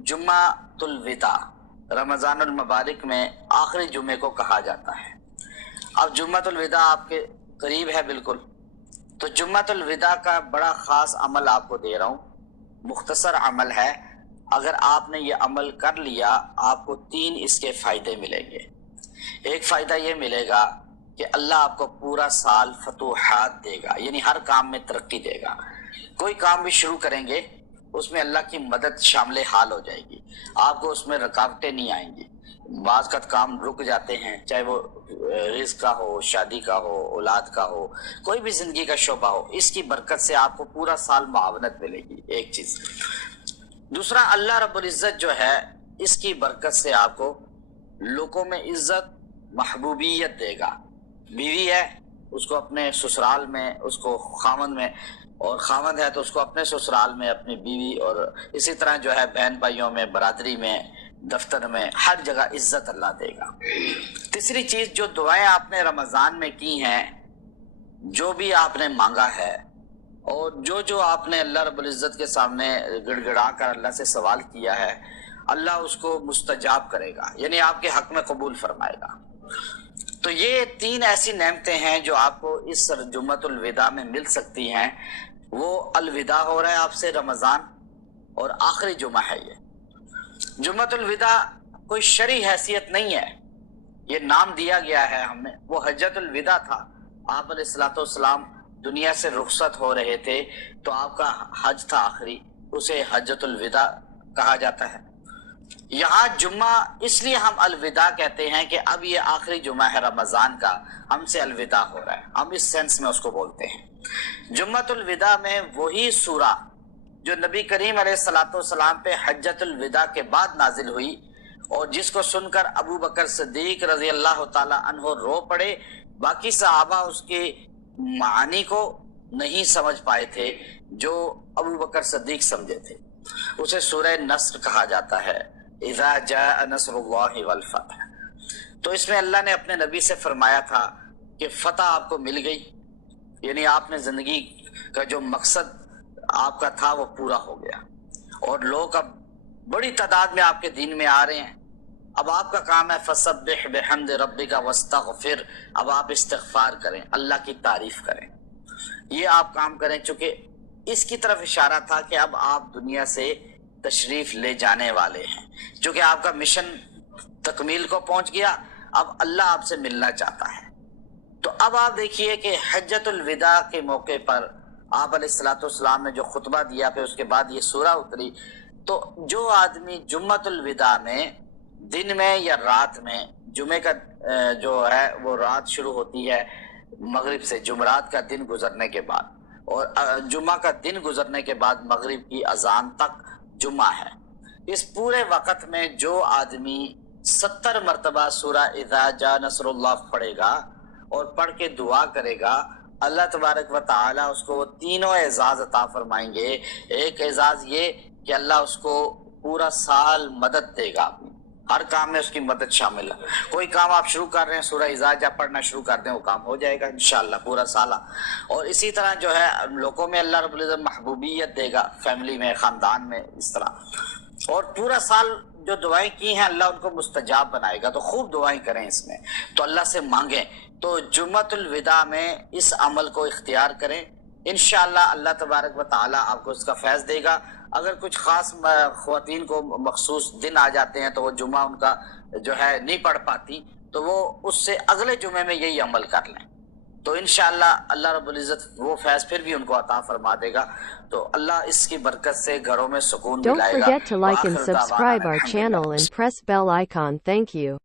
जुम्मातुल الوداع रमज़ान المبارक में आखिरी जुमे को कहा जाता है। अब जुम्मातुल الوداع आपके करीब है बिल्कुल, तो जुम्मातुल الوداع का बड़ा ख़ास अमल आपको दे रहा हूँ। मुख्तसर अमल है, अगर आपने ये अमल कर लिया आपको 3 इसके फ़ायदे मिलेंगे। एक फ़ायदा ये मिलेगा कि अल्लाह आपको पूरा साल फतूहात देगा, यानी हर काम में तरक्की देगा। कोई काम भी शुरू करेंगे उसमें अल्लाह की मदद शामिल हाल हो जाएगी, आपको उसमें रुकावटें नहीं आएंगी। बाज़ का काम रुक जाते हैं, चाहे वो रिज़्क़ का हो, शादी का हो, औलाद का हो, कोई भी ज़िंदगी का शोबा हो, इसकी बरकत से आपको पूरा साल मुआवनत मिलेगी। एक चीज़। दूसरा, अल्लाह रब्बुल इज़्ज़त जो है इसकी बरकत से आपको लोगों में इज़्ज़त महबूबियत देगा। बीवी है उसको अपने ससुराल में, उसको खामद में, और खामद है तो उसको अपने ससुराल में अपनी बीवी, और इसी तरह जो है बहन भाइयों में, बरादरी में, दफ्तर में, हर जगह इज्जत अल्लाह देगा। तीसरी चीज, जो दुआएं आपने रमजान में की हैं, जो भी आपने मांगा है और जो जो आपने अल्लाह रब्बुल इज्जत के सामने गिड़गिड़ा कर अल्लाह से सवाल किया है, अल्लाह उसको मुस्तजाब करेगा, यानी आपके हक में कबूल फरमाएगा। तो ये 3 ऐसी नेमतें हैं जो आपको इस जुम्मतुल विदा में मिल सकती हैं। वो अलविदा हो रहा है आपसे रमजान, और आखिरी जुमा है ये। जुम्मतुल विदा कोई शरई हैसियत नहीं है, ये नाम दिया गया है हमें। वो हज्जतुल विदा था, आप अलैहिस्सलाम दुनिया से रुखसत हो रहे थे तो आपका हज था आखिरी, उसे हज्जतुल विदा कहा जाता है। यहाँ जुम्मा इसलिए हम अलविदा कहते हैं कि अब ये आखिरी जुमा है रमजान का, हमसे अलविदा हो रहा है, हम इस सेंस में उसको बोलते हैं। जुम्मतुल विदा में वही सूरा जो नबी करीम अलैहिस्सलाम पे हज्जतुल विदा के बाद नाजिल हुई, और जिसको सुनकर अबू बकर सिद्दीक रजी अल्लाह ताला अन्हो रो पड़े। बाकी सहाबा उसके मानी को नहीं समझ पाए थे जो अबू बकर सिद्दीक समझे थे। उसे सूरह नस्र कहा जाता है, इज़ा जाअ नस्रुल्लाहि वल फतह। तो इसमें अल्लाह ने अपने नबी से फरमाया था कि फतह आपको मिल गई, यानी आपने जिंदगी का जो मकसद आपका था वो पूरा हो गया, और लोग अब बड़ी तादाद में आपके दीन में आ रहे हैं। अब आपका काम है फसब्बिह बिहम्दि रब्बिका वस्तगफिर, अब आप इस्तिगफार करें, अल्लाह की तारीफ करें, ये आप काम करें। चूंकि इसकी तरफ इशारा था कि अब आप दुनिया से तशरीफ ले जाने वाले हैं, चूंकि आपका मिशन तकमील को पहुंच गया, अब अल्लाह आपसे मिलना चाहता है। तो अब आप देखिए कि हज्जतुल विदा के मौके पर आप अलैहिस्सलाम ने जो खुतबा दिया, फिर उसके बाद ये सूरा उतरी। तो जो आदमी जुम्मतुल विदा में दिन में या रात में, जुमे का जो है वो रात शुरू होती है मगरिब से, जुमरात का दिन गुजरने के बाद, और जुम्मा का दिन गुजरने के बाद मगरिब की अजान तक जुम्मा है। इस पूरे वक़्त में जो आदमी 70 मरतबा सूरा इज़ा जा नस्रुल्लाह पढ़ेगा और पढ़ के दुआ करेगा, अल्लाह तबारक व तआला उसको वो तीनों एजाज अता फरमाएंगे। एक एजाज ये कि अल्लाह उसको पूरा साल मदद देगा, हर काम में उसकी मदद शामिल है। कोई काम आप शुरू कर रहे हैं, सूरह इज़ा जा पढ़ना शुरू कर दें, वो काम हो जाएगा इंशाअल्लाह पूरा साल। और इसी तरह जो है लोगों में अल्लाह रब्बुल इज़्ज़त महबूबियत देगा, फैमिली में, खानदान में, इस तरह। और पूरा साल जो दुआएं की हैं अल्लाह उनको मुस्तजाब बनाएगा। तो खूब दुआएं करें इसमें, तो अल्लाह से मांगें। तो जुम्मतुल विदा में इस अमल को इख्तियार करें, इंशाअल्लाह अल्लाह तबारक व तआला आपको इसका फैज़ देगा। अगर कुछ खास ख्वातीन को मखसूस दिन आ जाते हैं तो वो जुम्मा उनका जो है नहीं पढ़ पाती, तो वो उससे अगले जुमे में यही अमल कर लें, तो इंशाअल्लाह अल्लाह रब्बुल इज़्ज़त वो फैज़ फिर भी उनको अता फरमा देगा। तो अल्लाह इसकी बरकत से घरों में सुकून Don't दिलाएगा। forget to like and subscribe our channel and press bell icon. Thank you.